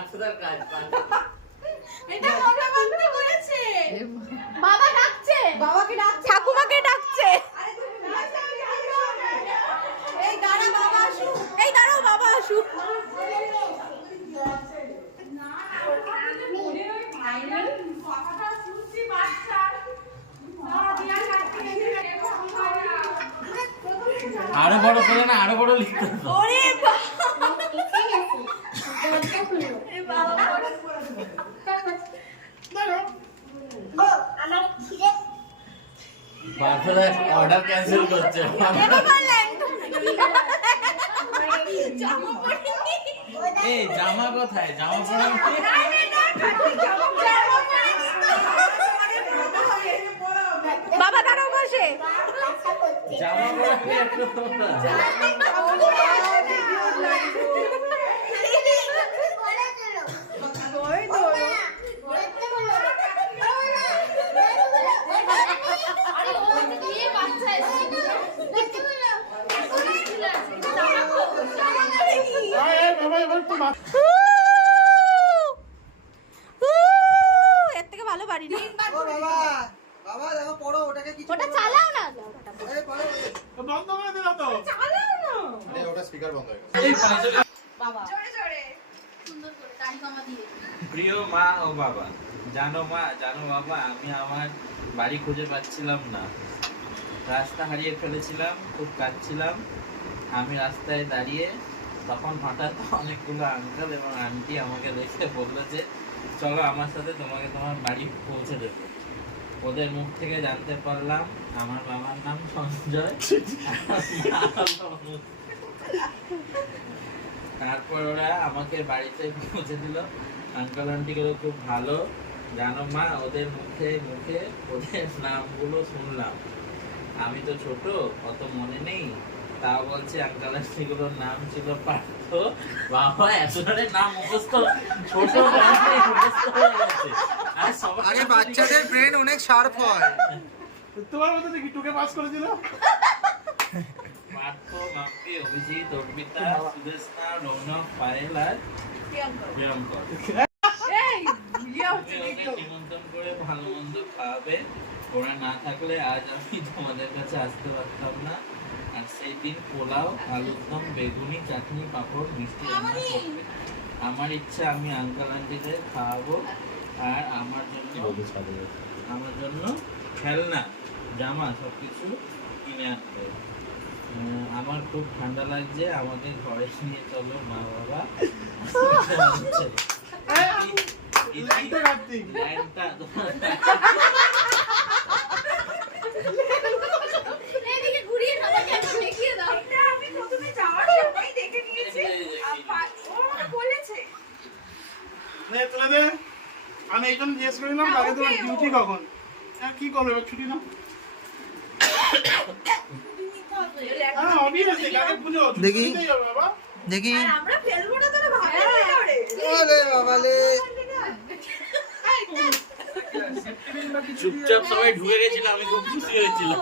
পাঁচটার কাজ এটা মনে করতে করেছে। বাবা ডাকছে, বাবাকে ডাকছে, ঠাকুমাকে ডাকছে। এই দাঁড়া বাবা আসুক, এই দাঁড়াও বাবা আসুক। আরো বড় করে না, আরো বড় লিখতে হবে। ওরে বাচ্চারা অর্ডার ক্যান্সেল করছে। এই জামা কোথায়? জামা পরে বাবা দাঁড়াও বসে। জামা পরে একটু এর থেকে ভালো পারি না। বাবা দেখো পড়ো ওটাকে কিছু ওটা চালাও না। এই পড়ো বন্ধ করে দিল তো। চালাও না আরে ওটা স্পিকার বন্ধ হয়ে গেছে। এই পাঁচটা বাবা জোরে জোরে সুন্দর করে তালি মামা দিয়ে। প্রিয় মা ও বাবা, জানো মা, জানো বাবা, আমি আমার বাড়ি খুঁজে পাচ্ছিলাম না। রাস্তা হারিয়ে ফেলেছিলাম, খুব কাঁদছিলাম। আমি রাস্তায় দাঁড়িয়ে তখন হঠাৎ অনেকগুলো আঙ্কেল এবং আন্টি আমাকে দেখে বললো যে চলো আমার সাথে তোমাকে তোমার বাড়ি পৌঁছে দেবো। ওদের মুখ থেকে জানতে পারলাম আমার বাবার নাম সঞ্জয়। তারপর ওরা আমাকে বাড়িতে পৌঁছে দিল। আঙ্কেল আন্টিগুলো খুব ভালো। জানো মা, ওদের মুখে মুখে ওদের নামগুলো শুনলাম। আমি তো ছোট, অত মনে নেই, তাও বলছে আঙ্কেল আন্টিগুলোর নাম ছিল পার্থ। বাবা এত ধরনের নাম মুখস্থ, ছোট বয়সে মুখস্থ হয়ে গেছে। আর সবাই আরে বাচ্চাদের ব্রেন অনেক শার্প হয়। তোমার মতো দেখি টুকে পাস করে দিল। পার্থ, মাম্পি, অভিজিৎ, অর্পিতা, সুদেষ্ণা, রৌনক, পায়েল আর প্রিয়ঙ্কর। এই ইয়ে হচ্ছে তুমি ওদের নিমন্ত্রণ করে ভালো মন্দ খাওয়াবে। ওরা না থাকলে আজ আমি তোমাদের কাছে আসতে পারতাম না। আর সেই দিন পোলাও, আলুর দম, বেগুনি, চাটনি, পাঁপড়, মিষ্টি রান্না করবে। আমার ইচ্ছা আমি আঙ্কেল আন্টিদের খাওয়াবো আর আমার জন্য খেলনা, জামা সবকিছু কিনে আনতে হবে। আমার খুব ঠান্ডা লাগছে, আমাকে ঘরে নিয়ে চলো মা বাবা। লাইটটা কাটতি। লাইনটা এদিকে ঘুরিয়ে সবাইকে একটু দেখিয়ে দাও। এটা আমি প্রথমে যাওয়ার সময় দেখে নিয়েছি। ও আমাকে বলেছে নে তুলে দে। আমি এই জন্য জিজ্ঞেস করিলাম আগে তোমার ডিউটি কখন? হ্যাঁ কি করবে এবার ছুটি না? হ্যাঁ অবভিয়াসলি কাকে পুজো দেখি। ছুটিতেই হবে বাবা। দেখি আর আমরা ফেলবো না তাহলে ভাবে করে ওলে বাবালে চুপচাপ সবাই ঢুকে গেছিল, আমি খুব খুশি হয়েছিলাম।